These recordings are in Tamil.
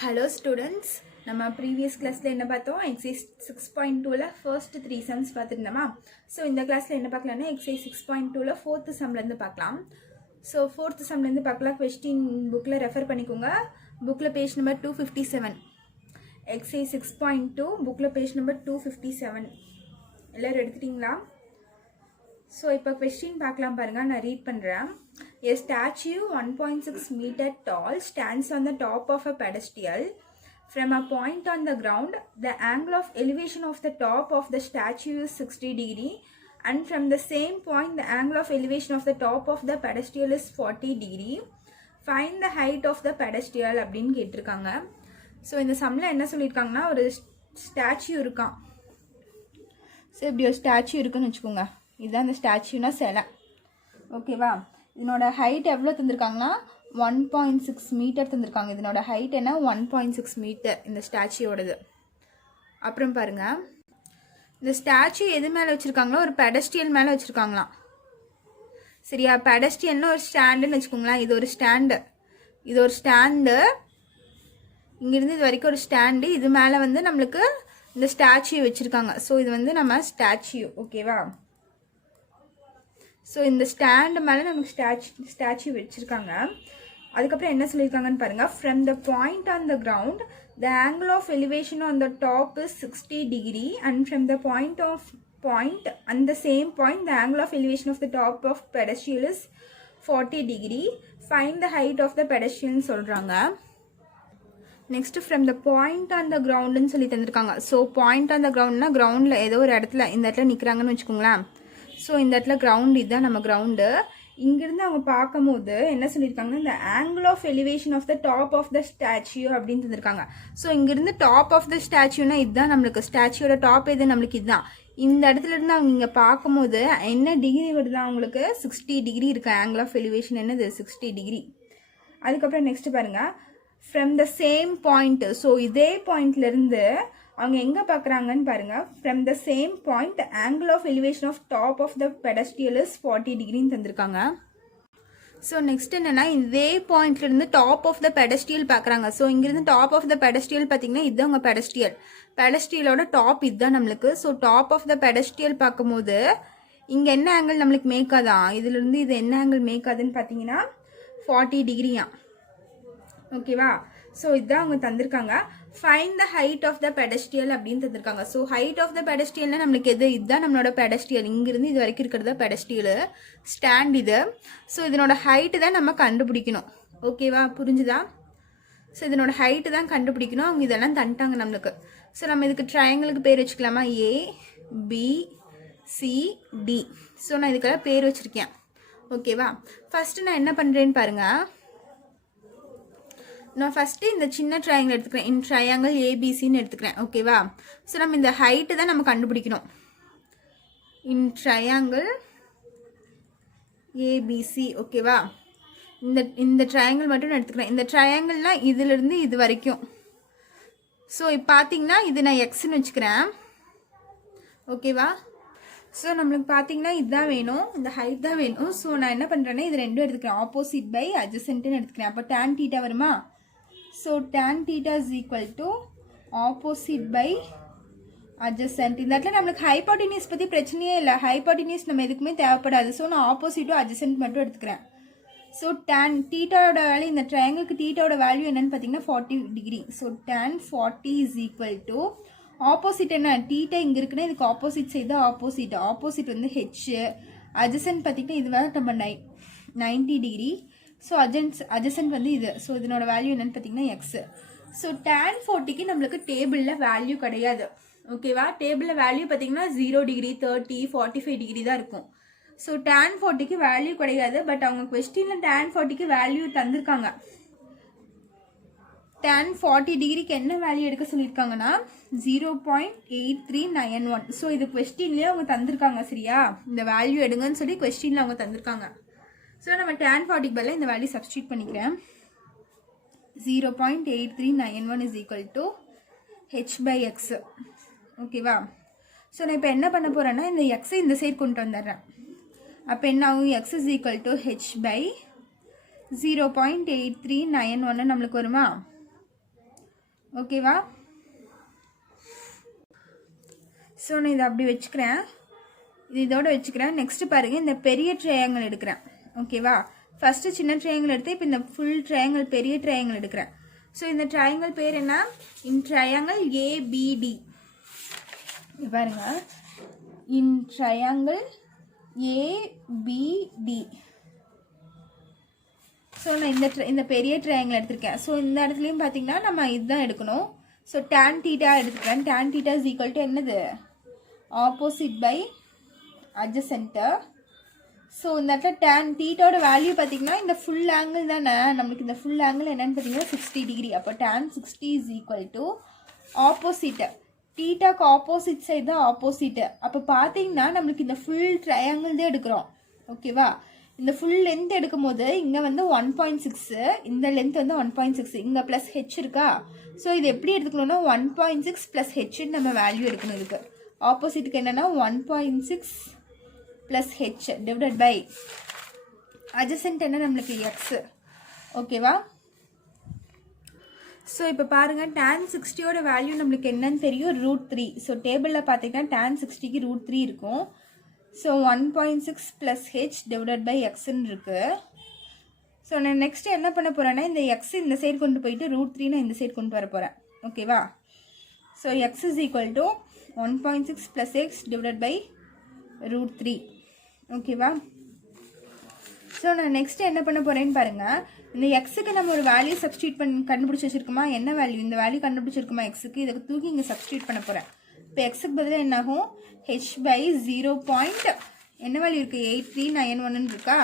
Hello students, நம்ம previous classல என்ன பார்த்தோம் exercise 6.2ல first 3 sums பார்த்திருந்தோமா. So இந்த classல என்ன பார்க்கலாம்னா exercise 6.2ல fourth sumல இருந்து பார்க்கலாம். So fourth sumல இருந்து பார்க்கலாம். question bookல ரெஃபர் பண்ணிக்கோங்க. bookல page number 257. exercise 6.2 bookல page number 257. எல்லாரும் எடுத்துட்டீங்களா? So இப்போ question பார்க்கலாம் பாருங்க. நான் read பண்றேன். A statue 1.6 meter tall stands on the top of a pedestal. From a point on the ground, the angle of elevation of the top of the statue is 60 degree, and from the same point, the angle of elevation of the top of the pedestal is 40 degree. Find the height of the pedestal அப்படின்னு கேட்டிருக்காங்க. ஸோ இந்த சம்மில் என்ன சொல்லியிருக்காங்கன்னா ஒரு ஸ்டாச்சு இருக்கான். ஸோ இப்படி ஒரு ஸ்டாச்சு இருக்குன்னு வச்சுக்கோங்க. இதுதான் இந்த ஸ்டாச்சுனா சிலை. ஓகேவா? இதனோட ஹைட் எவ்வளோ தந்திருக்காங்கன்னா 1.6 மீட்டர் தந்திருக்காங்க. இதனோட ஹைட் என்ன 1.6 மீட்டர் இந்த ஸ்டாச்சுவோடது. அப்புறம் பாருங்கள், இந்த ஸ்டாச்சு எது மேலே வச்சுருக்காங்களோ ஒரு பெடஸ்டியல் மேலே வச்சுருக்காங்களாம். சரியா? பெடஸ்டியல்னு ஒரு ஸ்டாண்டுன்னு வச்சுக்கோங்களேன். இது ஒரு ஸ்டாண்டு, இது ஒரு ஸ்டாண்டு, இங்கேருந்து இது வரைக்கும் ஒரு ஸ்டாண்டு. இது மேலே வந்து நம்மளுக்கு இந்த ஸ்டாச்சு வச்சுருக்காங்க. ஸோ இது வந்து நம்ம ஸ்டாச்சு. ஓகேவா? ஸோ இந்த ஸ்டாண்டு மேலே நமக்கு ஸ்டாச்சு வச்சுருக்காங்க. அதுக்கப்புறம் என்ன சொல்லியிருக்காங்கன்னு பாருங்கள். From the point on the ground the angle of elevation on the top is 60 degree and from the point and the same point the angle of elevation of the top of pedestal is 40 degree. Find the height of the பெடஸ்ட்ரியல்னு சொல்கிறாங்க. Next from the point on the கிரவுண்டுன்னு சொல்லி தந்திருக்காங்க. ஸோ பாயிண்ட் ஆன் த கிரவுண்ட்னா கிரவுண்டில் ஏதோ ஒரு இடத்துல இந்த இடத்துல நிற்கிறாங்கன்னு வச்சுக்கோங்களேன். ஸோ இந்த இடத்துல கிரவுண்ட், இதுதான் நம்ம கிரவுண்டு. இங்கிருந்து அவங்க பார்க்கும்போது என்ன சொல்லியிருக்காங்கன்னா இந்த angle of elevation of the top of the statue அப்படின்னு தந்திருக்காங்க. ஸோ இங்கிருந்து டாப் ஆஃப் த ஸ்டாச்சுனா இதுதான் நம்மளுக்கு ஸ்டாச்சுவோட டாப் எது நம்மளுக்கு இதுதான். இந்த இடத்துல இருந்து அவங்க இங்கே பார்க்கும்போது என்ன டிகிரி வருது அவங்களுக்கு 60 டிகிரி இருக்கு. ஆங்கிள் ஆஃப் எலிவேஷன் என்னது 60 டிகிரி. அதுக்கப்புறம் நெக்ஸ்ட் பாருங்க, from the same point. So இதே பாயிண்ட்லேருந்து அவங்க எங்கே பார்க்குறாங்கன்னு பாருங்கள். From the same point angle of elevation of top of the pedestal is 40 டிகிரின்னு தந்திருக்காங்க. ஸோ நெக்ஸ்ட் என்னென்னா இதே பாயிண்ட்லேருந்து டாப் ஆஃப் த பெடஸ்ட்ரியல் பார்க்குறாங்க. ஸோ இங்கேருந்து டாப் ஆஃப் த பெடஸ்ட்ரியல் பார்த்தீங்கன்னா இதுதான் உங்கள் பெடஸ்ட்ரியல். பெடஸ்ட்ரியலோட டாப் இதுதான் நம்மளுக்கு. ஸோ டாப் ஆஃப் த பெடஸ்ட்ரியல் பார்க்கும்போது இங்கே என்ன ஆங்கிள் நம்மளுக்கு மேக்காதான், இதுலேருந்து இது என்ன ஆங்கிள் மேக்காதுன்னு பார்த்தீங்கன்னா 40 டிகிரியா. ஓகேவா? ஸோ இதுதான் அவங்க தந்திருக்காங்க. Find the height of the pedestal அப்படின்னு தந்திருக்காங்க. ஸோ ஹைட் ஆஃப் த பெடஸ்ட்ரியல்னா நம்மளுக்கு எது, இதுதான் நம்மளோட பெடஸ்ட்ரியல். இங்கிருந்து இது வரைக்கும் இருக்கிறது பெடஸ்ட்ரியல் ஸ்டாண்ட் இது. ஸோ இதனோட ஹைட்டு தான் நம்ம கண்டுபிடிக்கணும். ஓகேவா? புரிஞ்சுதா? ஸோ இதனோட ஹைட்டு தான் கண்டுபிடிக்கணும். அவங்க இதெல்லாம் தந்துட்டாங்க நம்மளுக்கு. ஸோ நம்ம இதுக்கு ட்ரையாங்கிளுக்கு பேர் வச்சுக்கலாமா? ஏ பி சி டி. ஸோ நான் இதுக்கெல்லாம் பேர் வச்சுருக்கேன். ஓகேவா? ஃபஸ்ட்டு நான் என்ன பண்ணுறேன்னு பாருங்கள். நான் ஃபஸ்ட்டு இந்த சின்ன ட்ரையாங்கிள் எடுத்துக்கிறேன். இந்த ட்ரையாங்கிள் ஏபிசின்னு எடுத்துக்கிறேன். ஓகேவா? ஸோ நம்ம இந்த ஹைட்டு தான் நம்ம கண்டுபிடிக்கணும். இன் ட்ரையாங்கிள் ஏபிசி. ஓகேவா? இந்த ட்ரையாங்கிள் மட்டும் நான் எடுத்துக்கிறேன். இந்த ட்ரையாங்கிள்னால் இதிலிருந்து இது வரைக்கும். ஸோ இப்போ பார்த்தீங்கன்னா இது நான் எக்ஸ்ன்னு வச்சுக்கிறேன். ஓகேவா? ஸோ நம்மளுக்கு பார்த்தீங்கன்னா இதுதான் வேணும், இந்த ஹைட் தான் வேணும். ஸோ நான் என்ன பண்ணுறேன்னா இது ரெண்டும் எடுத்துக்கிறேன். ஆப்போசிட் பை அட்ஜசன்ட்னு எடுத்துக்கிறேன். அப்போ tan θ வருமா? So tan θ is equal to opposite by adjacent. இந்த இடத்துல நம்மளுக்கு ஹைப்போட்டினியஸ் பற்றி பிரச்சனையே இல்லை. ஹைப்போட்டினியஸ் நம்ம எதுக்குமே தேவைப்படாது. ஸோ நான் ஆப்போசிட்டும் அட்ஜசன்ட் மட்டும் எடுத்துக்கிறேன். ஸோ tan θோட வேல்யூ, இந்த ட்ரையாங்கிளுக்கு θோட வேல்யூ என்னன்னு பார்த்தீங்கன்னா 40 degree. So tan 40 is equal to opposite என்ன, θ இங்கே இருக்குன்னா இதுக்கு ஆப்போசிட் சைடு தான் ஆப்போசிட் வந்து ஹெச். அட்ஜசன்ட் பார்த்தீங்கன்னா இது வேறு நம்ம 90 டிகிரி. ஸோ அட்ஜசன்ட் வந்து இது. ஸோ இதனோட வேல்யூ என்னன்னு பார்த்தீங்கன்னா எக்ஸ். ஸோ tan 40க்கு நம்மளுக்கு டேபிளில் வேல்யூ கிடையாது. ஓகேவா? டேபிளில் வேல்யூ பார்த்தீங்கன்னா 0 டிகிரி 30 45 டிகிரி தான் இருக்கும். ஸோ tan 40க்கு வேல்யூ கிடையாது. பட் அவங்க கொஸ்டினில் tan 40க்கு வேல்யூ தந்திருக்காங்க. tan 40 டிகிரிக்கு என்ன வேல்யூ எடுக்க சொல்லியிருக்காங்கன்னா 0.8391. ஸோ இது கொஸ்டின்லேயே அவங்க தந்திருக்காங்க. சரியா? இந்த வேல்யூ எடுங்கன்னு சொல்லி கொஸ்டினில் அவங்க தந்திருக்காங்க. ஸோ நம்ம tan 40க்கு பதிலாக இந்த வேல்யூ சப்ஸ்டியூட் பண்ணிக்கிறேன். 0.8391 is equal to H by x. ஓகேவா? ஸோ நான் இப்போ என்ன பண்ண போகிறேன்னா இந்த எக்ஸை இந்த சைடு கொண்டு வந்துடுறேன். அப்போ என்ன ஆகும்? X is equal to H by 0.8391 நம்மளுக்கு வருமா? ஓகேவா? ஸோ நான் இதை அப்படி வச்சுக்கிறேன், இது இதோட வச்சுக்கிறேன். நெக்ஸ்ட்டு பாருங்கள், இந்த பெரிய ட்ரையாங்கிள் எடுக்கிறேன். ஓகேவா? ஃபஸ்ட்டு சின்ன ட்ரையாங்கிள் எடுத்து இப்போ இந்த ஃபுல் ட்ரையாங்கிள் பெரிய ட்ரையாங்கிள் எடுக்கிறேன். ஸோ இந்த ட்ரையாங்கிள் பேர் என்ன? இன் ட்ரையாங்கிள் ஏபிடி. பாருங்க, இன் ட்ரையாங்கிள் ஏபிடி. ஸோ நான் இந்த பெரிய ட்ரையாங்கிள் எடுத்திருக்கேன். ஸோ இந்த இடத்துலையும் பார்த்தீங்கன்னா நம்ம இதுதான் எடுக்கணும். ஸோ tan θ எடுத்துக்கிறேன். tan θ இஸ் ஈக்குவல் டு என்னது? Opposite by adjacent. ஸோ இந்த இடத்துல tan θோட வேல்யூ பார்த்தீங்கன்னா இந்த ஃபுல் ஆங்கிள் தானே, நம்மளுக்கு இந்த ஃபுல் ஆங்கிள் என்னன்னு பார்த்தீங்கன்னா 60 டிகிரி. அப்போ tan 60 is equal to opposite, தீட்டாக்கு ஆப்போசிட் சைடு தான் ஆப்போசிட். அப்போ பார்த்தீங்கன்னா நம்மளுக்கு இந்த ஃபுல் ட்ரையாங்கிள் தான் எடுக்கிறோம். ஓகேவா? இந்த ஃபுல் லென்த் எடுக்கும் போது இங்கே வந்து 1.6, இந்த லென்த் வந்து 1.6, இங்கே ப்ளஸ் ஹெச் இருக்கா? ஸோ இது எப்படி எடுத்துக்கணும்னா 1.6 ப்ளஸ் ஹெச்னு நம்ம வேல்யூ எடுக்கணும். இதுக்கு ஆப்போசிட்டுக்கு என்னென்னா 1.6 plus H divided by adjacent என்ன நம்மளுக்கு எக்ஸ். ஓகேவா? ஸோ இப்போ பாருங்கள், tan 60யோட வேல்யூ நம்மளுக்கு என்னன்னு தெரியும், √3. ஸோ டேபிளில் பார்த்தீங்கன்னா tan 60க்கு √3 இருக்கும். So 1.6 plus H divided by எக்ஸ்ன்னு இருக்குது. ஸோ நான் நெக்ஸ்ட்டு என்ன பண்ண போகிறேன்னா இந்த எக்ஸ் இந்த சைடு கொண்டு போயிட்டு √3 நான் இந்த சைடு கொண்டு வர போகிறேன். ஓகேவா? So x is equal to 1.6 plus x divided by √3. ஓகேவா? ஸோ நான் நெக்ஸ்ட்டு என்ன பண்ண போகிறேன்னு பாருங்கள், இந்த எக்ஸுக்கு நம்ம ஒரு வேல்யூ சப்ஸ்டியூட் கண்டுபிடிச்சி வச்சுருக்கோமா? என்ன வேல்யூ? இந்த வேல்யூ கண்டுபிடிச்சிருக்குமா எக்ஸுக்கு? இதுக்கு தூக்கி இங்கே சப்ஸ்டியூட் பண்ண போகிறேன். இப்போ எக்ஸுக்கு பதிலாக என்னாகும்? H by 0. என்ன வேல்யூ இருக்குது? 8391 இருக்கா?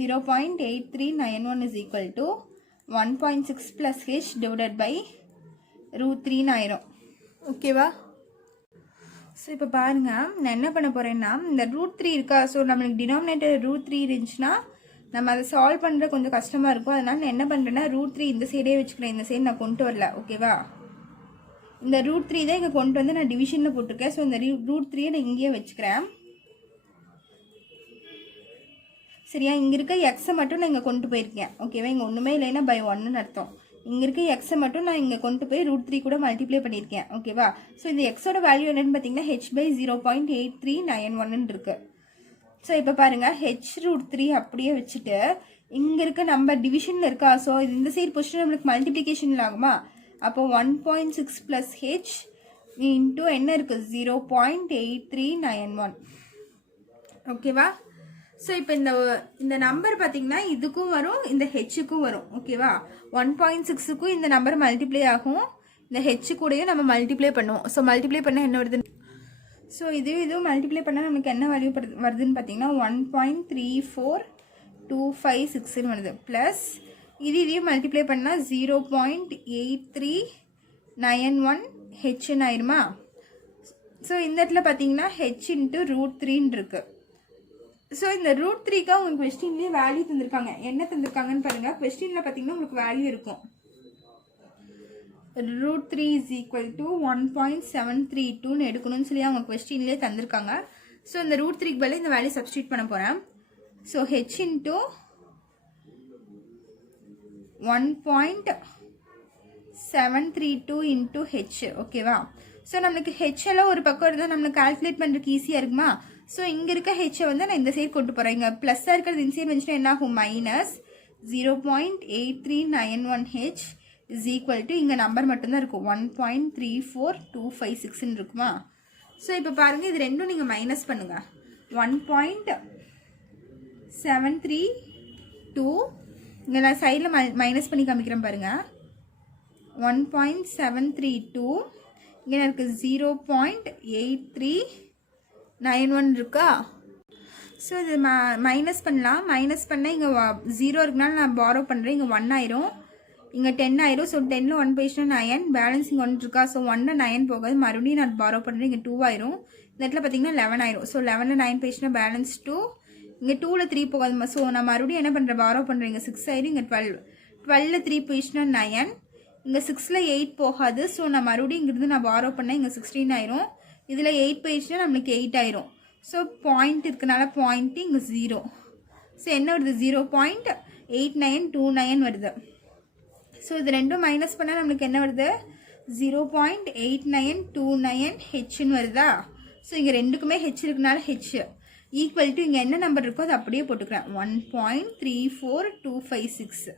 0.8391 is equal to 1.6 plus h divided by √3 ஆயிரும். ஓகேவா? ஸோ இப்போ பாருங்கள், நான் என்ன பண்ண போகிறேன்னா இந்த √3 இருக்கா? ஸோ நம்மளுக்கு டினாமினேட்டர் √3 இருந்துச்சுன்னா நம்ம அதை சால்வ் பண்ணுறது கொஞ்சம் கஷ்டமாக இருக்கும். அதனால் நான் என்ன பண்ணுறேன்னா √3 இந்த சைடே வச்சுக்கிறேன், இந்த சைடு நான் கொண்டு வரல. ஓகேவா? இந்த √3 தான் இங்கே கொண்டு வந்து நான் டிவிஷனில் போட்டிருக்கேன். ஸோ இந்த √3 நான் இங்கேயே வச்சுக்கிறேன். சரியா? இங்கே இருக்க எக்ஸை மட்டும் நான் இங்கே கொண்டு போயிருக்கேன். ஓகேவா? இங்கே ஒன்றுமே இல்லைன்னா பை 1ன்னு அர்த்தம். இங்கே இருக்க எக்ஸை மட்டும் நான் இங்கே கொண்டு போய் √3 கூட மல்டிப்ளை பண்ணியிருக்கேன். ஓகேவா? ஸோ இந்த எக்ஸோட வேல்யூ என்னென்னு பார்த்தீங்கன்னா ஹெச் பை 0.8391 இருக்குது. ஸோ இப்போ பாருங்கள், ஹெச் √3 அப்படியே வச்சுட்டு இங்கே இருக்க நம்பர் டிவிஷனில் இருக்கா? ஸோ இந்த சைடு பொசிஷன் நம்மளுக்கு மல்டிப்ளிகேஷனில் ஆகுமா? அப்போ 1.6 ப்ளஸ் ஹெச் இன்ட்டு என்ன இருக்குது? 0.8391. ஓகேவா? ஸோ இப்போ இந்த நம்பர் பார்த்தீங்கன்னா இதுக்கும் வரும், இந்த ஹெச்சுக்கும் வரும். ஓகேவா? 1.6க்கும் இந்த நம்பர் மல்டிப்ளை ஆகும், இந்த ஹெச்சு கூடயும் நம்ம மல்டிப்ளை பண்ணுவோம். ஸோ மல்டிப்ளை பண்ணால் என்ன வருது? ஸோ இதுவும் மல்டிப்ளை பண்ணால் நமக்கு என்ன வேல்யூ வருதுன்னு பார்த்தீங்கன்னா 1.34256ன்னு வருது. ப்ளஸ் இதையும் மல்டிப்ளை பண்ணால் 0.8391 ஹெச்ன்னு ஆயிருமா? ஸோ இந்த இடத்துல பார்த்தீங்கன்னா ஹெச் இன்ட்டு √3 இருக்குது. ஸோ இந்த √3க்கு உங்களுக்கு கொஸ்டின்லேயே வேல்யூ தந்திருக்காங்க. என்ன தந்திருக்காங்கன்னு பாருங்கள். கொஸ்டினில் பார்த்தீங்கன்னா உங்களுக்கு வேல்யூ இருக்கும். √3 இஸ் ஈக்குவல் டு 1.732ன்னு எடுக்கணும்னு சொல்லி அவங்க கொஸ்டின்லேயே தந்திருக்காங்க. ஸோ இந்த √3க்கு பதில் இந்த வேல்யூ சப்ஸ்டியூட் பண்ண போகிறேன். So H into 1.732 into H. ஓகேவா? ஸோ நம்மளுக்கு ஹெச் எல்லாம் ஒரு பக்கம் இருந்தால் நம்மளுக்கு கால்குலேட் பண்ணுறதுக்கு ஈஸியாக இருக்குமா? ஸோ இங்கே இருக்க ஹெச்சை வந்து நான் இந்த சைடு கொண்டு போகிறேன். இங்கே ப்ளஸ்ஸாக இருக்கிறது இந்த சைடு வந்துச்சுன்னா என்ன ஆகும்? Minus 0.8391 H is equal to இங்கே நம்பர் மட்டும்தான் இருக்கும், 1.34256ன்னு இருக்குமா? ஸோ இப்போ பாருங்கள், இது ரெண்டும் நீங்கள் மைனஸ் பண்ணுங்கள். 1.732 இங்கே நான் சைடில் மைனஸ் பண்ணி காமிக்கிறேன் பாருங்கள். 1.732 இங்கே எனக்கு 0.8391 இருக்கா? ஸோ இது மைனஸ் பண்ணலாம். மைனஸ் பண்ணால் இங்கே 0 இருக்குனால நான் பாரோ பண்ணுறேன். இங்கே 1 ஆயிரும், இங்கே 10 ஆயிரும். ஸோ 10ல் 1 போயிடுச்சுன்னா 9, பேலன்ஸ் இங்கே 1 இருக்கா? ஸோ 1ல் 9 போகாது, மறுபடியும் நான் பாரோ பண்ணுறேன். இங்கே 2 ஆயிரும். இந்த இடத்துல பார்த்தீங்கன்னா 11 ஆயிரும். ஸோ 11ல் 9 போயிடுச்சுன்னா பேலன்ஸ் 2, இங்கே 2ல் 3 போகாது. ஸோ நான் மறுபடியும் என்ன பண்ணுறேன்? பாரோ பண்ணுறேன். இங்கே 6 ஆயிரும், இங்கே 12, 12ல் 3 போயிடுச்சுன்னா 9, இங்கே 6ல் 8 போகாது. ஸோ நான் மறுபடியும் இங்கிருந்து நான் பாரோ பண்ணேன். இங்கே 16 ஆயிரும், இதில் 8 போயிடுச்சுன்னா நம்மளுக்கு 8 ஆயிரும். ஸோ பாயிண்ட் இருக்கனால பாயிண்ட்டு இங்கே 0. ஸோ என்ன வருது? 0.8929 வருது. ஸோ இது ரெண்டும் மைனஸ் பண்ணால் நம்மளுக்கு என்ன வருது 0.8929 ஹெச்னு வருதா. ஸோ இங்கே ரெண்டுக்குமே ஹெச் இருக்குனால ஹெச் ஈக்குவல் டு இங்கே என்ன நம்பர் இருக்கோ அது அப்படியே போட்டுக்கிறேன் 1.34256.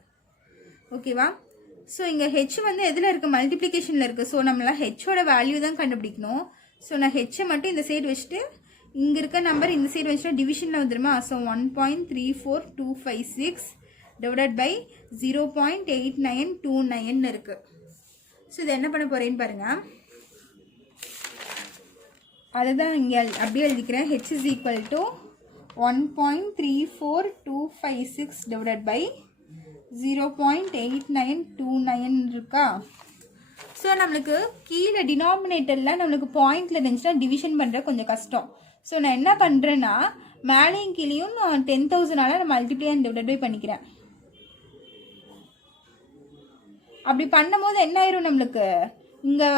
ஓகேவா. ஸோ இங்கே ஹெச் வந்து எதில் இருக்குது, மல்டிப்ளிகேஷனில் இருக்குது. ஸோ நம்மளால் ஹெச்சோட வேல்யூ தான் கண்டுபிடிக்கணும். ஸோ நான் ஹெச்சை மட்டும் இந்த சைடு வச்சுட்டு இங்கே இருக்க நம்பர் இந்த சைடு வச்சுட்டா டிவிஷனில் வந்துடுமா. ஸோ 1.34256 டிவைடட் பை 0.8929 இருக்குது. ஸோ இது என்ன பண்ண போகிறேன்னு பாருங்கள். அதுதான் இங்கே அப்படியே எழுதிக்கிறேன். H is equal to 1.34256 divided by 0.8929 இருக்கா. ஸோ நம்மளுக்கு கீழே டினாமினேட்டரில் நம்மளுக்கு பாயிண்டில் இருந்துச்சுன்னா டிவிஷன் பண்ணுற கொஞ்சம் கஷ்டம். ஸோ நான் என்ன பண்ணுறேன்னா மேலேயும் கீழேயும் நான் 10,000ஆல் நான் மல்டிப்ளை அண்ட் டிவைட் பை பண்ணிக்கிறேன். அப்படி பண்ணும்போது என்ன ஆயிரும், நம்மளுக்கு இங்கே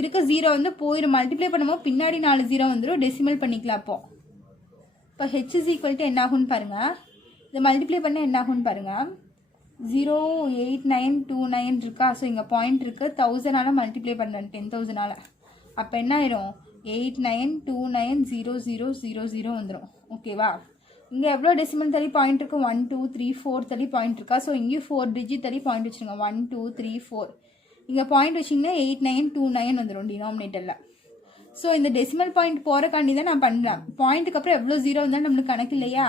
இருக்க 0 வந்து போயிடும். மல்டிப்ளை பண்ணும்போது பின்னாடி 4 0 வந்துடும். டெசிமல் பண்ணிக்கலாம். இப்போ ஹெச் இஸ் ஈக்குவல் டு என்ன ஆகும்னு பாருங்கள். இதை மல்டிப்ளை பண்ண என்ன ஆகும்னு பாருங்கள். 0.8929 இருக்கா. ஸோ இங்கே பாயிண்ட் இருக்குது. 1000ஆல் மல்டிப்ளை பண்ணுறேன் 10,000ஆல். அப்போ என்ன ஆயிரும் 89290000 வந்துடும். ஓகேவா. இங்கே எவ்வளோ டெசிமல் தள்ளி பாயிண்ட் இருக்குது, 1 2 3 4 தள்ளி பாயிண்ட் இருக்கா. ஸோ இங்கேயும் 4 டிஜிட் தள்ளி பாயிண்ட் வச்சுருங்க. 1 2 3 4 இங்கே பாயிண்ட் வச்சிங்கன்னா 8929 வந்துடும் டினாமினேட்டரில். ஸோ இந்த டெசிமல் பாயிண்ட் போகிறக்காண்டி தான் நான் பண்ணுறேன். பாயிண்ட்டுக்கு அப்புறம் எவ்வளோ 0 வந்தாலும் நம்மளுக்கு கணக்கு இல்லையா.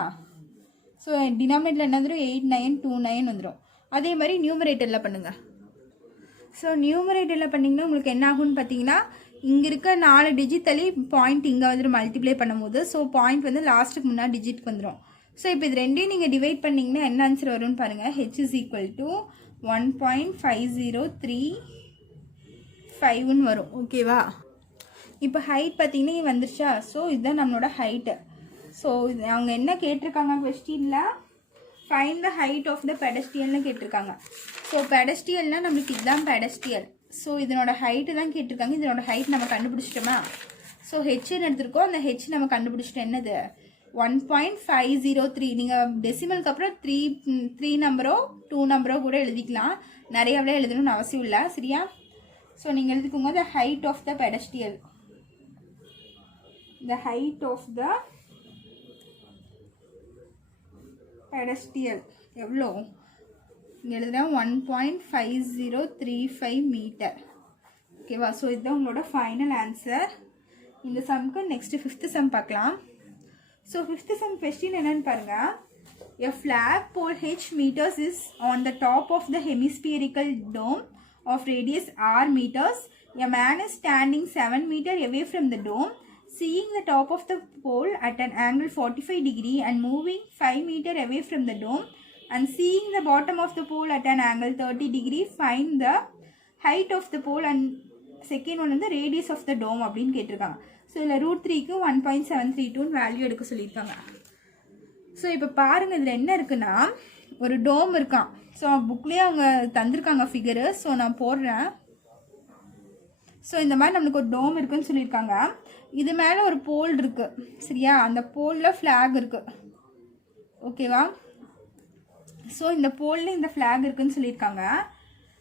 ஸோ டினாமினேட்டரில் என்ன வந்துடும் 8929 வந்துடும். அதே மாதிரி நியூமரேட்டரில் பண்ணுங்கள். ஸோ நியூமரேட்டரில் பண்ணிங்கன்னா உங்களுக்கு என்ன ஆகும்னு பார்த்தீங்கன்னா இங்கே இருக்க 4 டிஜிட் தள்ளி பாயிண்ட் இங்கே வந்துடும் மல்டிப்ளை பண்ணும்போது. ஸோ பாயிண்ட் வந்து லாஸ்ட்டுக்கு முன்னாடி டிஜிட்க்கு வந்துடும். ஸோ இப்போ இது ரெண்டையும் நீங்கள் டிவைட் பண்ணிங்கன்னா என்ன ஆன்சர் வரும்னு பாருங்கள். ஹெச் இஸ் ஈக்குவல் டு 1.5035 வரும். ஓகேவா. இப்போ ஹைட் பார்த்தீங்கன்னா வந்துருச்சா. ஸோ இதுதான் நம்மளோட ஹைட்டு. ஸோ இது அவங்க என்ன கேட்டிருக்காங்க கொஸ்டினில், find the height of the பெடஸ்டியல்னு கேட்டிருக்காங்க. ஸோ பெடஸ்டியல்னால் நம்மளுக்கு இதுதான் பெடஸ்டியல். ஸோ இதனோட ஹைட்டு தான் கேட்டிருக்காங்க. இதனோட ஹைட் நம்ம கண்டுபிடிச்சிட்டோமா. ஸோ ஹெச்ன்னு எடுத்துருக்கோம். அந்த ஹெச் நம்ம கண்டுபிடிச்சிட்டோம். என்னது 1.503. நீங்கள் டெசிமலுக்கு அப்புறம் 3 நம்பரோ 2 நம்பரோ கூட எழுதிக்கலாம். நிறையாவே எழுதணும்னு அவசியம் இல்லை. சரியா. ஸோ நீங்கள் எழுதிக்கோங்க the height of the pedestal. The height of the pedestal எவ்வளோ இங்கே எழுதுகிறேன் 1.5035 மீட்டர். ஓகேவா. ஸோ இதுதான் உங்களோட ஃபைனல் ஆன்சர். இந்த சம்க்கு நெக்ஸ்ட்டு 5th சம் பார்க்கலாம். ஸோ 5th சம் கொஸ்டின் என்னன்னு பாருங்கள். A flagpole h meters is on the top of the hemispherical dome of radius r meters. A man is standing 7 meters away from the dome, seeing the top of the pole at an angle 45 degree and moving 5 meters away from the dome and seeing the bottom of the pole at an angle 30 degree. Find the height of the pole and second one வந்து radius of the dome அப்படின்னு கேட்டிருக்காங்க. ஸோ இதில் √3க்கு 1.732 வேல்யூ எடுக்க சொல்லியிருக்காங்க. ஸோ இப்போ பாருங்கள் இதில் என்ன இருக்குன்னா ஒரு டோம் இருக்கான். ஸோ புக்லேயே அவங்க தந்திருக்காங்க ஃபிகரு. ஸோ நான் போடுறேன். ஸோ இந்த மாதிரி நம்மளுக்கு ஒரு டோம் இருக்குன்னு சொல்லியிருக்காங்க. இது மேலே ஒரு போல் இருக்குது. சரியா. அந்த போலில் ஃப்ளாக் இருக்குது. ஓகேவா. ஸோ இந்த போலில் இந்த ஃப்ளாக் இருக்குன்னு சொல்லியிருக்காங்க.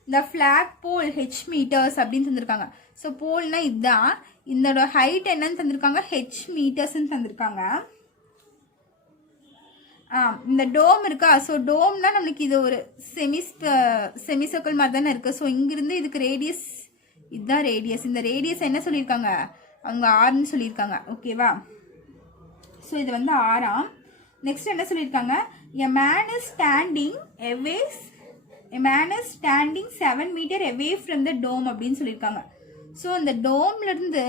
இந்த ஃப்ளாக் போல் ஹெச் மீட்டர்ஸ் அப்படின்னு தந்திருக்காங்க. ஸோ போல்னால் இதுதான். இதோட ஹைட் என்னன்னு தந்திருக்காங்க, ஹெச் மீட்டர்ஸ்ன்னு தந்திருக்காங்க. இந்த டோம் இருக்கா. ஸோ டோம்னா நம்மளுக்கு இது ஒரு செமிசர்க்கிள் மாதிரி தானே இருக்குது. ஸோ இங்கிருந்து இதுக்கு ரேடியஸ், இதுதான் ரேடியஸ். இந்த ரேடியஸ் என்ன சொல்லியிருக்காங்க அவங்க ஆர்ன்னு சொல்லியிருக்காங்க. ஓகேவா. ஸோ இது வந்து ஆறாம். நெக்ஸ்ட் என்ன சொல்லியிருக்காங்க, a man is standing 7 meters away from the dome அப்படின்னு சொல்லியிருக்காங்க. ஸோ இந்த டோம்லேருந்து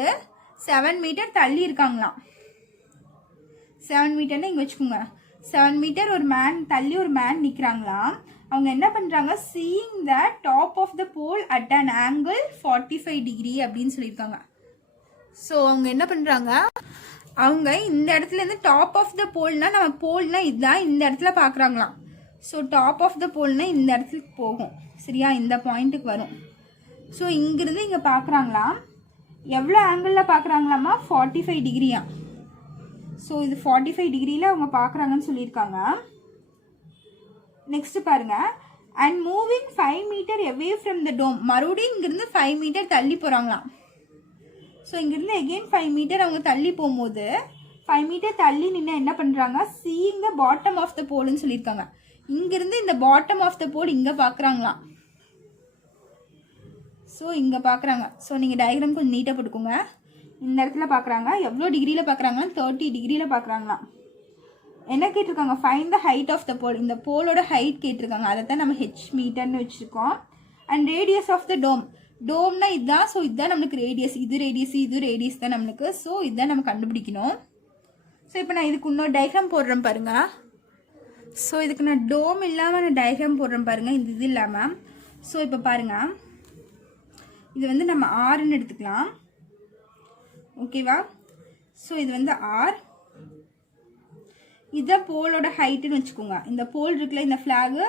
7 மீட்டர் தள்ளி இருக்காங்களாம். 7 மீட்டர்னு இங்கே வச்சுக்கோங்க. 7 மீட்டர் ஒரு மேன் தள்ளி ஒரு மேன் நிற்கிறாங்களாம். அவங்க என்ன பண்ணுறாங்க, seeing the top of the pole at an angle 45 degree அப்படின்னு சொல்லியிருக்காங்க. ஸோ அவங்க என்ன பண்ணுறாங்க, அவங்க இந்த இடத்துலேருந்து டாப் ஆஃப் த போல்னா, நம்ம போல்னா இதுதான், இந்த இடத்துல பார்க்குறாங்களாம். ஸோ டாப் ஆஃப் த போல்னா இந்த இடத்துக்கு போகும். சரியா, இந்த பாயிண்ட்டுக்கு வரும். ஸோ இங்கிருந்து இங்கே பார்க்குறாங்களாம். எவ்வளோ ஆங்கிளில் பார்க்குறாங்களாமா, 45 டிகிரியா. ஸோ இது 45 டிகிரியில் அவங்க பார்க்குறாங்கன்னு சொல்லியிருக்காங்க. நெக்ஸ்ட்டு பாருங்கள், and moving 5 metre away from the dome. மறுபடியும் இங்கிருந்து 5 மீட்டர் தள்ளி போகிறாங்களாம். ஸோ இங்கிருந்து எகெயின் 5 மீட்டர் அவங்க தள்ளி போகும்போது 5 மீட்டர் தள்ளி நின்று என்ன பண்ணுறாங்க, seeing the bottom of the போல்னு சொல்லியிருக்காங்க. இங்கிருந்து இந்த பாட்டம் ஆஃப் த போல் இங்கே பார்க்குறாங்களாம். ஸோ இங்கே பார்க்குறாங்க. ஸோ நீங்கள் டயக்ராம் கொஞ்சம் நீட்டாக போட்டுக்கோங்க. இந்த இடத்துல பார்க்குறாங்க. எவ்வளோ டிகிரியில் பார்க்குறாங்கன்னா 30 டிகிரியில் பார்க்குறாங்களாம். என்ன கேட்டிருக்காங்க, find the height of the pole. இந்த போலோட ஹைட் கேட்டிருக்காங்க. அதை தான் நம்ம ஹெச் மீட்டர்னு வச்சுருக்கோம். அண்ட் ரேடியஸ் ஆஃப் த டோம். டோம்னா இதுதான். ஸோ இதுதான் நம்மளுக்கு ரேடியஸ். இது ரேடியஸ் தான் நம்மளுக்கு. ஸோ இதுதான் நம்ம கண்டுபிடிக்கணும். ஸோ இப்போ நான் இதுக்கு இன்னொரு டயக்ராம் போடுறேன் பாருங்கள். ஸோ இதுக்கு நான் டோம் இல்லாமல் நான் டயக்ராம் போடுறேன் பாருங்கள், இது இல்லாமல். ஸோ இப்போ பாருங்கள், இது வந்து நம்ம ஆர்ன்னு எடுத்துக்கலாம். ஓகேவா? ஸோ இது வந்து ஆர். இதுதான் போலோட ஹைட்டுன்னு வச்சுக்கோங்க. இந்த போல் இருக்குல்ல, இந்த ஃப்ளாகு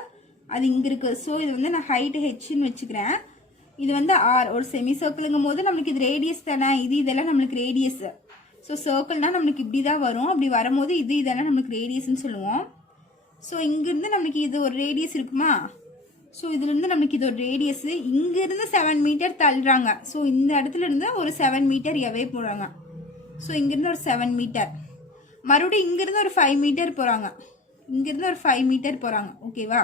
அது இங்கே இருக்குது. ஸோ இது வந்து நான் ஹைட்டு ஹெச்ன்னு வச்சுக்கிறேன். இது வந்து ஆர். ஒரு செமி சர்க்கிளுங்கும் போது நம்மளுக்கு இது ரேடியஸ் தானே. இதெல்லாம் நம்மளுக்கு ரேடியஸ். ஸோ சர்க்கிள்னால் நம்மளுக்கு இப்படி தான் வரும். அப்படி வரும்போது இதெல்லாம் நம்மளுக்கு ரேடியஸ்ன்னு சொல்லுவோம். ஸோ இங்கேருந்து நம்மளுக்கு இது ஒரு ரேடியஸ் இருக்குமா. ஸோ இதுலேருந்து நம்மளுக்கு இது ஒரு ரேடியஸ். இங்கேருந்து 7 மீட்டர் தள்ளுறாங்க. ஸோ இந்த இடத்துல இருந்து ஒரு 7 மீட்டர் எவே போகிறாங்க. ஸோ இங்கேருந்து ஒரு 7 மீட்டர், மறுபடியும் இங்கேருந்து ஒரு 5 மீட்டர் போகிறாங்க. இங்கேருந்து ஒரு 5 மீட்டர் போகிறாங்க. ஓகேவா?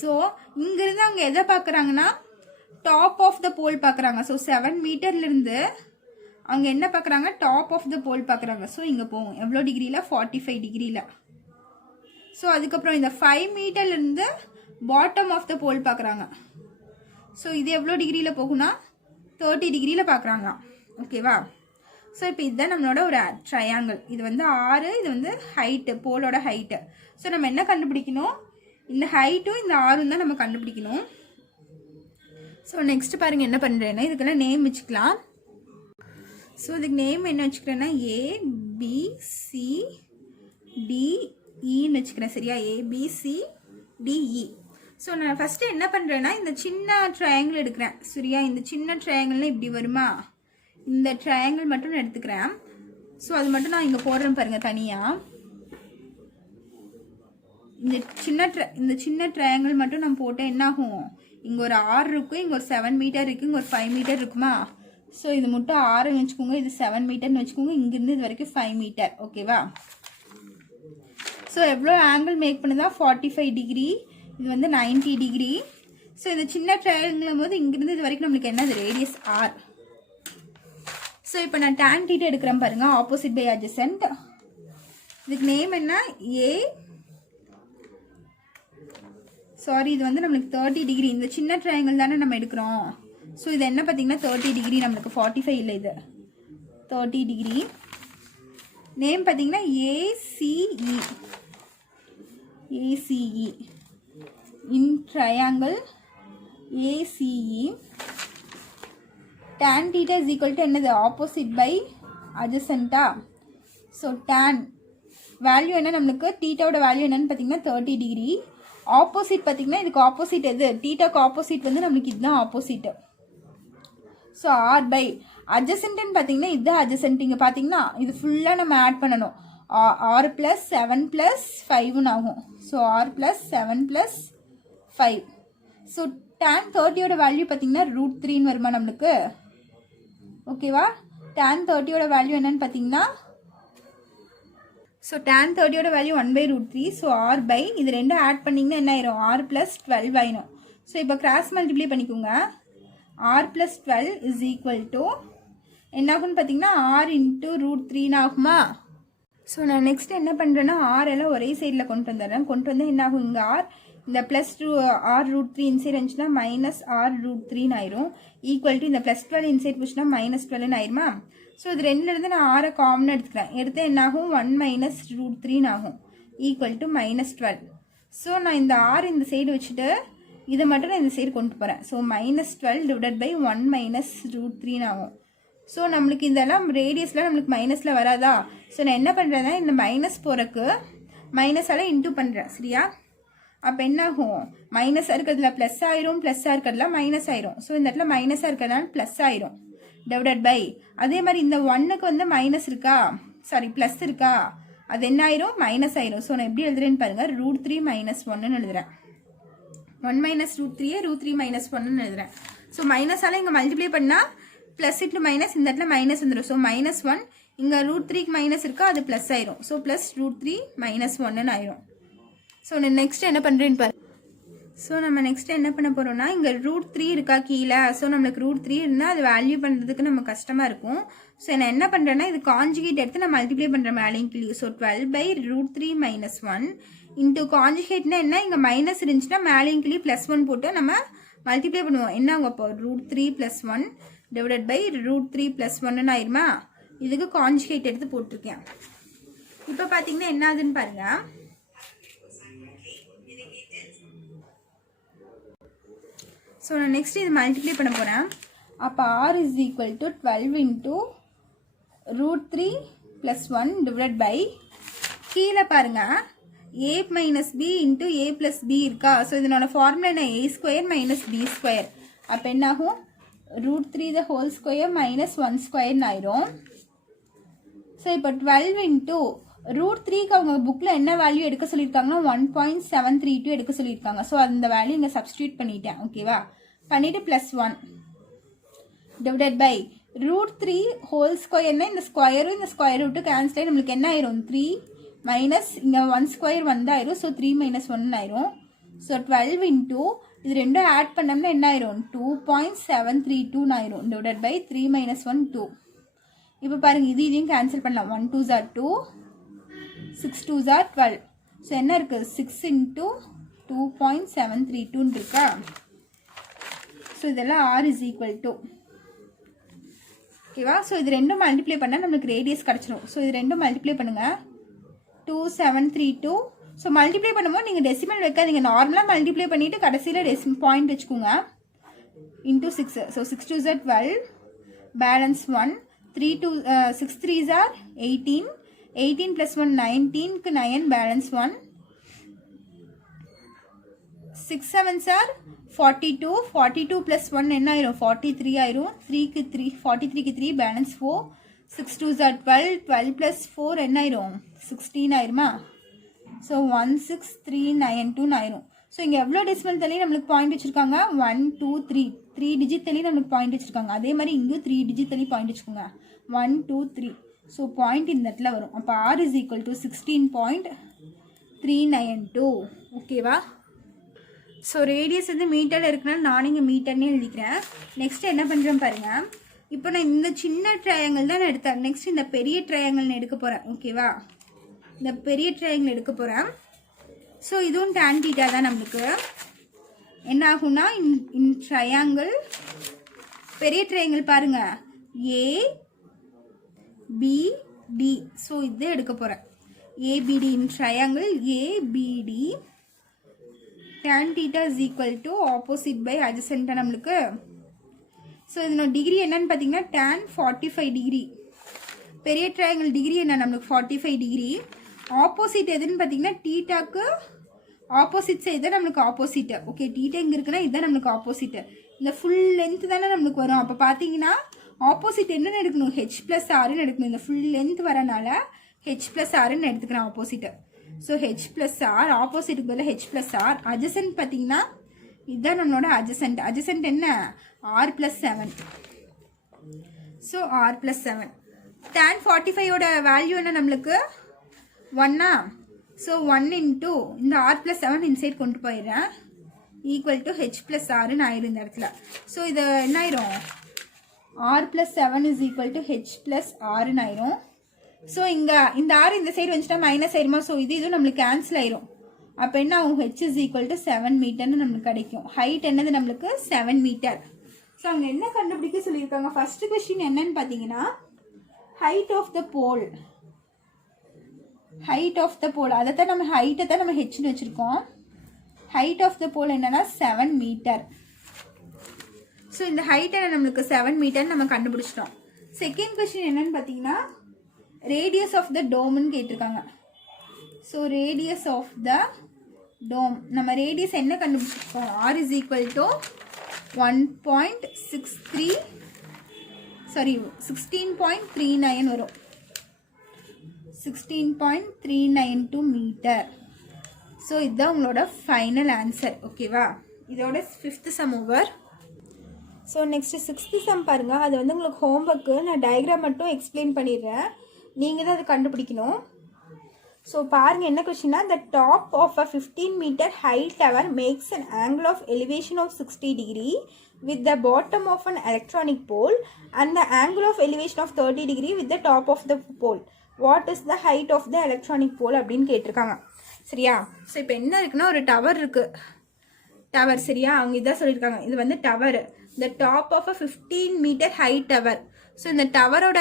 ஸோ இங்கேருந்து அவங்க எதை பார்க்குறாங்கன்னா டாப் ஆஃப் த போல் பார்க்குறாங்க. ஸோ 7 மீட்டர்லேருந்து அவங்க என்ன பார்க்குறாங்க, டாப் ஆஃப் த போல் பார்க்குறாங்க. ஸோ இங்கே போகும் எவ்வளோ டிகிரியில், 45 டிகிரியில். ஸோ அதுக்கப்புறம் இந்த 5 மீட்டர்லேருந்து பாட்டம் ஆஃப் த போல் பார்க்குறாங்க. ஸோ இது எவ்வளோ டிகிரியில் போகும்னா 30 டிகிரியில் பார்க்குறாங்க. ஓகேவா? ஸோ இப்போ இதுதான் நம்மளோட ஒரு ட்ரையாங்கிள். இது வந்து 6, இது வந்து ஹைட்டு, போலோட ஹைட்டு. ஸோ நம்ம என்ன கண்டுபிடிக்கணும், இந்த ஹைட்டும் இந்த 6ம் தான் நம்ம கண்டுபிடிக்கணும். ஸோ நெக்ஸ்ட் பாருங்கள் என்ன பண்ணுறேன்னா, இதுக்கெல்லாம் நேம் வச்சுக்கலாம். ஸோ இதுக்கு நேம் என்ன வச்சுக்கிறேன்னா ABCDEன்னு வச்சுக்கிறேன். சரியா? ABCDE. ஸோ நான் ஃபஸ்ட்டு என்ன பண்ணுறேன்னா, இந்த சின்ன ட்ரையாங்கிள் எடுக்கிறேன். சரியா? இந்த சின்ன ட்ரையாங்கிள்லாம் இப்படி வருமா, இந்த ட்ரையாங்கிள் மட்டும் நான் எடுத்துக்கிறேன். ஸோ அது மட்டும் நான் இங்கே போடுறேன் பாருங்கள் தனியாக. இந்த சின்ன ட்ரையாங்கிள் மட்டும் நான் போட்டேன். என்ன ஆகும், இங்கே ஒரு 6 இருக்கும், இங்கே ஒரு 7 மீட்டர் இருக்குது, இங்கே ஒரு 5 மீட்டர் இருக்குமா. ஸோ இது மட்டும் 6ன்னு வச்சுக்கோங்க, இது 7 மீட்டர்னு வச்சுக்கோங்க, இங்கேருந்து இது வரைக்கும் 5 மீட்டர். ஓகேவா? ஸோ எவ்வளோ ஆங்கிள் மேக் பண்ணுதா, 45 டிகிரி. இது வந்து 90 டிகிரி. ஸோ இந்த சின்ன ட்ரையாங்கிளும் போது இங்கேருந்து இது வரைக்கும் நம்மளுக்கு என்னது, ரேடியஸ் ஆர். ஸோ இப்போ நான் tan θ எடுக்கிறேன் பாருங்கள், ஆப்போசிட் பை அட்ஜசன்ட். இதுக்கு நேம் என்ன, இது வந்து நம்மளுக்கு 30 டிகிரி. இந்த சின்ன ட்ரையாங்கிள் தானே நம்ம எடுக்கிறோம். ஸோ இது என்ன பார்த்தீங்கன்னா 30 டிகிரி, நம்மளுக்கு 45 இல்லை, இது 30 டிகிரி. நேம் பார்த்தீங்கன்னா ACE in triangle ACE. tan θ is equal to என்னது, ஆப்போசிட் பை அட்ஜசன்ட்டா. ஸோ tan வேல்யூ என்ன, நம்மளுக்கு தீட்டாவோட வேல்யூ என்னன்னு பார்த்தீங்கன்னா 30 டிகிரி. ஆப்போசிட் பார்த்தீங்கன்னா இதுக்கு ஆப்போசிட் எது, தீட்டாக்கு ஆப்போசிட் வந்து நம்மளுக்கு இதுதான் ஆப்போசிட்டு. ஸோ ஆர் பை அட்ஜசன்ட்னு பார்த்தீங்கன்னா இதுதான் அட்ஜசன்ட். இங்கே பார்த்தீங்கன்னா இது ஃபுல்லாக நம்ம ஆட் பண்ணணும். 6 + 7 + 5ன்னு ஆகும். ஸோ 6 + 7 + 5. ஸோ tan 30யோட வேல்யூ பார்த்தீங்கன்னா √3ன்னு வருமா நம்மளுக்கு. ஓகேவா? tan 30யோட வேல்யூ என்னன்னு பார்த்தீங்கன்னா, ஸோ tan 30யோட வேல்யூ 1/√3. ஸோ ஆர் பை இது ரெண்டும் ஆட் பண்ணிங்கன்னா என்ன ஆயிரும், R + 12 ஆயிரும். ஸோ இப்போ கிராஸ் மல்டிப்ளை பண்ணிக்கோங்க. R + 12 இஸ் ஈக்குவல் டு என்ன ஆகும்னு பார்த்தீங்கன்னா R × √3 ஆகுமா. ஸோ நான் நெக்ஸ்ட் என்ன பண்ணுறேன்னா, ஆர் எல்லாம் ஒரே சைடில் கொண்டு வந்துடுறேன். கொண்டு வந்து என்ன ஆகும், இங்கே ஆர் இந்த +R√3 இன்சைட் இருந்துச்சுன்னா -R√3 ஆயிரும். ஈக்குவல் டு இந்த +12 இன்சைட் போச்சுன்னா -12 ஆயிருமா. ஸோ இது ரெண்டுலேருந்து நான் ஆரை காமனாக எடுத்துக்கிறேன். எடுத்து என்ன ஆகும், 1 - √3 ஆகும். Equal to -12. ஸோ நான் இந்த ஆர் இந்த சைடு வச்சுட்டு இதை மட்டும் நான் இந்த சைடு கொண்டு போகிறேன். ஸோ -12 / 1 - √3 ஆகும். ஸோ நம்மளுக்கு இதெல்லாம் ரேடியஸில் நம்மளுக்கு மைனஸில் வராதா. ஸோ நான் என்ன பண்ணுறேன்னா, இந்த மைனஸ் போகிறக்கு மைனஸால் இன்டூ பண்ணுறேன். சரியா? அப்போ என்ன ஆகும், மைனஸாக இருக்கிறதுல ப்ளஸ் ஆயிரும், ப்ளஸ்ஸாக இருக்கிறதுல மைனஸ் ஆயிரும். ஸோ இந்த இடத்துல மைனஸாக இருக்கிறதுனால ப்ளஸ் ஆயிரும். / அதே மாதிரி இந்த 1க்கு வந்து மைனஸ் இருக்கா, சாரி ப்ளஸ் இருக்கா, அது என்ன ஆயிரும், மைனஸ் ஆயிரும். ஸோ நான் எப்படி எழுதுறேன்னு பாருங்கள், √3 - 1ன்னு எழுதுறேன். 1 minus root 3 root 3 minus 1 எழுதுறேன். ஸோ மைனஸால் இங்கே மல்டிப்ளை பண்ணால் ப்ளஸ் இன்ட்டு மைனஸ் இந்த இடத்துல மைனஸ் வந்துடும். ஸோ -1 இங்கே √3க்கு மைனஸ் இருக்கா அது ப்ளஸ் ஆயிரும். ஸோ ப்ளஸ் √3 -1 ஆயிரும். ஸோ நான் நெக்ஸ்ட் என்ன பண்ணுறேன்னு பாரு. ஸோ நம்ம நெக்ஸ்ட் என்ன பண்ண போகிறோம்னா இங்கே √3 இருக்கா கீழே. ஸோ நம்மளுக்கு √3 இருந்தால் அது வேல்யூ பண்ணுறதுக்கு நம்ம கஷ்டமாக இருக்கும். ஸோ நான் என்ன பண்ணுறேன்னா இது கான்ஜுகேட் எடுத்து நான் மல்டிப்ளை பண்ணுறேன் மேலேயும் கீழே. ஸோ 12/√3 - 1 இன்ட்டு கான்ஜுகேட்னா என்ன, இங்கே மைனஸ் இருந்துச்சுன்னா மேலேயும் கீழே +1 போட்டு நம்ம மல்டிப்ளை பண்ணுவோம். என்ன அவங்க இப்போ √3 + 1 டிவைடட் பை √3 + 1 ஆயிருமா. இதுக்கு கான்ஜுகேட் எடுத்து போட்டிருக்கேன். இப்போ பார்த்தீங்கன்னா என்ன ஆகுதுன்னு பாருங்கள். ஸோ நான் நெக்ஸ்ட் இது மல்டிப்ளை பண்ண போகிறேன். அப்போ r is equal to 12 into √3 + 1 divided by கீழே பாருங்க a minus b into a plus b இருக்கா. ஸோ இதனோட ஃபார்முலா என்ன, a² - b². அப்போ என்னாகும் √3 the whole square -1² ஆயிரும். ஸோ இப்போ 12 into √3க்கு அவங்க புக்கில் என்ன வேல்யூ எடுக்க சொல்லியிருக்காங்கன்னா 1.732 எடுக்க சொல்லியிருக்காங்க. ஸோ அந்த வேல்யூ இங்கே சப்ஸ்டியூட் பண்ணிட்டேன். ஓகேவா, பண்ணிவிட்டு +1 டிவைடட் பை √3 ஹோல் ஸ்கொயர்னா இந்த ஸ்கொயரும் இந்த ஸ்கொயர் ரூட்டு கேன்சல் ஆகி நம்மளுக்கு என்ன ஆயிரும் 3 மைனஸ் இங்கே 1² வந்தாயிரும். ஸோ 3 - 1 ஆயிரும். ஸோ 12 into இது ரெண்டும் ஆட் பண்ணோம்னா என்ன ஆயிரும் 2.732 ஆயிரும் டிவைடட் பை 3 - 1 2. இப்போ பாருங்கள் இதையும் கேன்சல் பண்ணலாம். 1 2s are 2 6 2s are 12. So என்ன இருக்குது 6 into 2.732 இருக்கா. ஸோ இதெல்லாம் r is equal to ஓகேவா. ஸோ இது ரெண்டும் மல்டிப்ளை பண்ணால் நம்மளுக்கு ரேடியஸ் கிடச்சிரும். ஸோ இது ரெண்டும் மல்டிப்ளை பண்ணுங்கள் 2732. ஸோ மல்டிப்ளை பண்ணும்போது நீங்கள் டெசிமல் வைக்காதீங்க, நார்மலாக மல்டிப்ளை பண்ணிவிட்டு கடைசியில் பாயிண்ட் வச்சுக்கோங்க. Into 6. So 6 2s are 12 balance 1 6 3s are 18 18 + 1 19க்கு 9 balance 1 6 7s are 42 42 + 1 என்ன ஆயிரும் 43 ஆயிரும். 3க்கு 3 43க்கு 3 பேலன்ஸ் 4 6 2s are 12 12 + 4 என்ன ஆயிரும் 16 ஆயிருமா. ஸோ 16392 ஆயிரும். ஸோ இங்கே எவ்வளோ டெசிமல் தள்ளி நம்மளுக்கு பாயிண்ட் வச்சுருக்காங்க 1 2 3 டிஜிட் தள்ளி நம்மளுக்கு பாயிண்ட் வச்சுருக்காங்க. அதே மாதிரி இங்கேயும் 3 டிஜிட் தள்ளி பாயிண்ட் வச்சுக்கோங்க 1 2 3. ஸோ பாயிண்ட் இந்த இடத்துல வரும். அப்போ r is equal to 16.392. ஓகேவா. ஸோ ரேடியஸ் வந்து மீட்டரில் இருக்குனால நான் இங்கே மீட்டர்னே எழுதிக்கிறேன். நெக்ஸ்ட் என்ன பண்ணுறேன் பாருங்கள். இப்போ நான் இந்த சின்ன ட்ரையாங்கிள் தான் நான் எடுத்தேன். நெக்ஸ்ட் இந்த பெரிய ட்ரையாங்கிள் நான் எடுக்க போகிறேன். ஓகேவா, இந்த பெரிய ட்ரையாங்கிள் எடுக்க போகிறேன். ஸோ இதுவும் tan θ தான். நம்மளுக்கு என்ன ஆகும்னா இன் ட்ரையாங்கிள் பெரிய ட்ரையாங்கிள் பாருங்கள் ABD. ஸோ இது எடுக்க போகிறேன் ABD in triangle ABD tan θ is equal to opposite by adjacent நம்மளுக்கு. ஸோ இதனோட டிகிரி என்னன்னு பார்த்தீங்கன்னா tan 45 டிகிரி. பெரிய ட்ரையாங்கிள் டிகிரி என்ன நம்மளுக்கு 45 டிகிரி. ஆப்போசிட் எதுன்னு பார்த்தீங்கன்னா தீட்டாக்கு ஆப்போசிட் சைடு தான் நம்மளுக்கு ஆப்போசிட்டு. ஓகே, தீட்டா இங்கே இருக்குன்னா இதுதான் நம்மளுக்கு ஆப்போசிட்டு. இந்த ஃபுல் லென்த் தானே நம்மளுக்கு வரும். அப்போ பார்த்தீங்கன்னா ஆப்போசிட் என்னென்னு எடுக்கணும் h+rன்னு எடுக்கணும். இந்த ஃபுல் லென்த் வரனால h+rன்னு எடுத்துக்கிறேன் ஆப்போசிட்டு. ஸோ h+r ஆப்போசிட்டுக்கு பதில் h+r. அட்ஜசன்ட் பார்த்தீங்கன்னா இதுதான் நம்மளோட அட்ஜசன்ட். அட்ஜசன்ட் என்ன r+7. So r+7. tan 45ஓட value என்ன நம்மளுக்கு 1. ஸோ 1 into இந்த r+7 இன்சைட் கொண்டு போயிடுறேன் ஈக்குவல் டு h+rன்னு ஆயிரும் இந்த இடத்துல. ஸோ இது என்ன ஆயிரும் r+7 is equal to h+rன்னு ஆயிரும். ஸோ இங்கே இந்த r இந்த சைடு வந்துச்சுன்னா மைனஸ் ஆயிருமா. ஸோ இதுவும் நம்மளுக்கு கேன்சல் ஆயிரும். அப்போ என்ன ஆகும் h is equal to 7 மீட்டர்னு நம்மளுக்கு கிடைக்கும். ஹைட் என்னது நம்மளுக்கு 7 மீட்டர். ஸோ அங்கே என்ன கண்டுபிடிக்க சொல்லியிருக்காங்க ஃபர்ஸ்ட் கொஸ்டின் என்னன்னு பார்த்தீங்கன்னா height of the pole. Height of the pole அதை தான் நம்ம ஹைட்டை தான் நம்ம ஹெச்னு வச்சுருக்கோம். ஹைட் ஆஃப் த போல் என்னன்னா 7 மீட்டர். ஸோ இந்த ஹைட் என்ன நம்மளுக்கு 7 மீட்டர் நம்ம கண்டுபிடிச்சிட்டோம். செகண்ட் கொஸ்டின் என்னன்னு பார்த்தீங்கன்னா ரேடியஸ் ஆஃப் த டோம்னு கேட்டிருக்காங்க. ஸோ ரேடியஸ் ஆஃப் த டோம் நம்ம ரேடியஸ் என்ன கண்டுபிடிச்சிருக்கோம் r is equal to 16.39 வரும். 16.392 மீட்டர். ஸோ இதுதான் உங்களோட ஃபைனல் ஆன்சர். ஓகேவா. இதோட 5th sum over. So next 6th sum பாருங்கள். அது வந்து உங்களுக்கு ஹோம்ஒர்க்கு. நான் டயக்ராம் மட்டும் எக்ஸ்பிளைன் பண்ணிடுறேன், நீங்கள் தான் அதை கண்டுபிடிக்கணும். ஸோ பாருங்கள் என்ன கொஸ்டின்னா, the top of a 15 meter high tower makes an angle of elevation of 60 degree with the bottom of an electronic pole and the angle of elevation of 30 degree with the top of the pole. What is the height of the electronic pole அப்படின்னு கேட்டிருக்காங்க. சரியா? ஸோ இப்போ என்ன இருக்குன்னா, ஒரு டவர் இருக்குது. டவர் சரியா? அவங்க இதான் சொல்லியிருக்காங்க. இது வந்து tower, the top of a 15 meter high tower. So இந்த டவரோட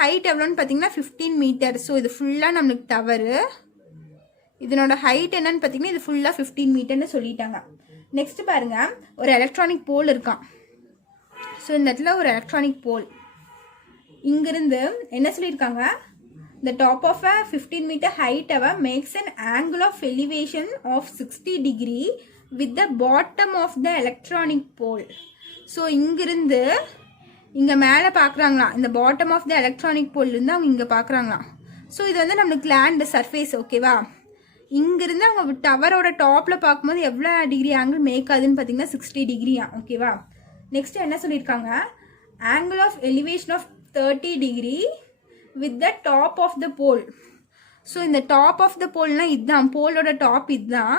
ஹைட் எவ்வளோன்னு பார்த்தீங்கன்னா 15 மீட்டர். ஸோ இது ஃபுல்லாக நம்மளுக்கு டவரு. இதனோட ஹைட் என்னன்னு பார்த்தீங்கன்னா இது ஃபுல்லாக 15 மீட்டர்னு சொல்லிட்டாங்க. நெக்ஸ்ட் பாருங்கள், ஒரு எலக்ட்ரானிக் போல் இருக்கான். ஸோ இந்த இடத்துல ஒரு எலக்ட்ரானிக் போல். இங்கிருந்து என்ன சொல்லியிருக்காங்க, the top of a 15 meter high tower makes an angle of elevation of 60 degree with the bottom of the electronic pole. So இங்கிருந்து இங்கே மேலே பார்க்குறாங்களாம், இந்த பாட்டம் ஆஃப் த எலக்ட்ரானிக் போல்லேருந்து அவங்க இங்கே பார்க்குறாங்களாம். ஸோ இது வந்து நம்மளுக்கு லேண்ட் சர்ஃபேஸ். ஓகேவா? இங்கிருந்து அவங்க டவரோட டாப்பில் பார்க்கும்போது எவ்வளோ டிகிரி ஆங்கிள் மேக் ஆகுதுன்னு பார்த்தீங்கன்னா 60 டிகிரியா. ஓகேவா? நெக்ஸ்ட் என்ன சொல்லியிருக்காங்க, angle of elevation of 30 degree with the top of the pole. So இந்த டாப் ஆஃப் த போல்னால் இதுதான், போலோட டாப் இதுதான்.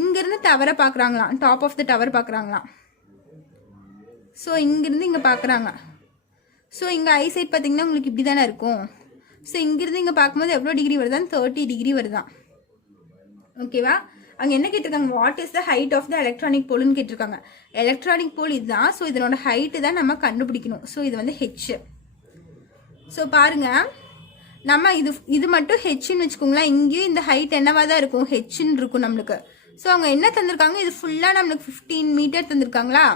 இங்கேருந்து டவரை பார்க்குறாங்களாம், டாப் ஆஃப் த டவர் பார்க்குறாங்களாம். ஸோ இங்கேருந்து இங்கே பார்க்குறாங்க. ஸோ இங்கே ஐசைட் பார்த்தீங்கன்னா உங்களுக்கு இப்படி தானே இருக்கும். ஸோ இங்கேருந்து இங்கே பார்க்கும்போது எவ்வளோ டிகிரி வருதான், 30 டிகிரி வருதான். ஓகேவா? அங்கே என்ன கேட்டிருக்காங்க, what is the height of the electronic போல்னு கேட்டிருக்காங்க. எலக்ட்ரானிக் போல் இதுதான். ஸோ இதனோட ஹைட்டு தான் நம்ம கண்டுபிடிக்கணும். ஸோ இது வந்து ஹெச். ஸோ பாருங்கள், நம்ம இது மட்டும் ஹெச்ன்னு வச்சுக்கோங்களேன். இங்கேயும் இந்த ஹைட் என்னவாக தான் இருக்கும், ஹெச்ன்னு இருக்கும் நம்மளுக்கு. ஸோ அவங்க என்ன தந்திருக்காங்க, இது ஃபுல்லாக நம்மளுக்கு 15 மீட்டர் தந்திருக்காங்களா.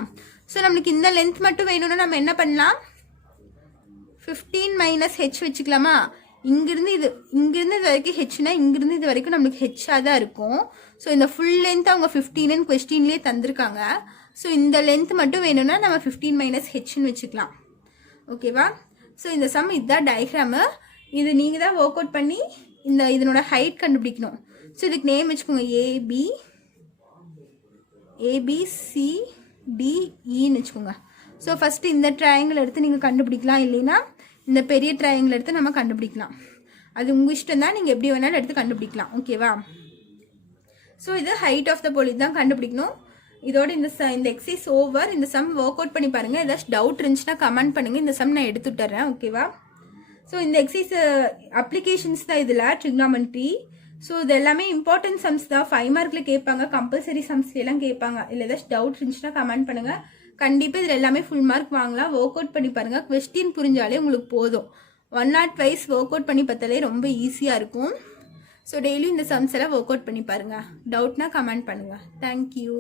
ஸோ நம்மளுக்கு இந்த லென்த் மட்டும் வேணும்னா நம்ம என்ன பண்ணலாம், 15 மைனஸ் ஹெச் வச்சுக்கலாமா. இங்கிருந்து இது வரைக்கும் ஹெச்னா இங்கிருந்து இது வரைக்கும் நம்மளுக்கு ஹெச்சாக தான் இருக்கும். ஸோ இந்த ஃபுல் லென்த் அவங்க 15ன்னு கொஸ்டின்லேயே தந்திருக்காங்க. ஸோ இந்த லென்த் மட்டும் வேணும்னா நம்ம 15 மைனஸ் ஹெச்னு வச்சுக்கலாம். ஓகேவா? ஸோ இந்த சம் இதுதான் டயக்ராமு. இது நீங்கள் தான் ஒர்க் அவுட் பண்ணி இதனோட ஹைட் கண்டுபிடிக்கணும். ஸோ இதுக்கு நேம் வச்சுக்கோங்க, ABCDEன்னு வச்சுக்கோங்க. ஸோ ஃபஸ்ட்டு இந்த ட்ரையாங்கிள் எடுத்து நீங்கள் கண்டுபிடிக்கலாம், இல்லைன்னா இந்த பெரிய ட்ரையாங்கிள் எடுத்து நம்ம கண்டுபிடிக்கலாம். அது உங்கள் இஷ்டம் தான், நீங்கள் எப்படி வேணாலும் எடுத்து கண்டுபிடிக்கலாம். ஓகேவா? ஸோ இது ஹைட் ஆஃப் த போல் தான் கண்டுபிடிக்கணும். இதோட இந்த எக்ஸசைஸ் ஓவர். இந்த சம் ஒர்க் அவுட் பண்ணி பாருங்கள். ஏதாச்சும் டவுட் இருந்துச்சுன்னா கமெண்ட் பண்ணுங்கள். இந்த சம் நான் எடுத்து விட்டுறேன். ஓகேவா? ஸோ இந்த எக்ஸசைஸ் அப்ளிகேஷன்ஸ் தான் இதில் ட்ரிக்னாமெட்ரி. ஸோ இது எல்லாமே இம்பார்ட்டன்ட் சம்ஸ் தான். 5 மார்க்கில் கேட்பாங்க, கம்பல்சரி சம்ஸ்லாம் கேட்பாங்க. இல்லை ஏதாச்சும் டவுட் இருந்துச்சுன்னா கமெண்ட் பண்ணுங்கள். கண்டிப்பாக இதில் எல்லாமே ஃபுல் மார்க் வாங்கலாம். ஒர்க் அவுட் பண்ணி பாருங்கள். கொஸ்டின் புரிஞ்சாலே உங்களுக்கு போதும். 1 or twice ஒர்க் அவுட் பண்ணி பார்த்தாலே ரொம்ப ஈஸியாக இருக்கும். ஸோ டெய்லி இந்த சம்ஸ் எல்லாம் ஒர்க் அவுட் பண்ணி பாருங்கள். டவுட்னா கமெண்ட் பண்ணுங்கள். தேங்க்யூ.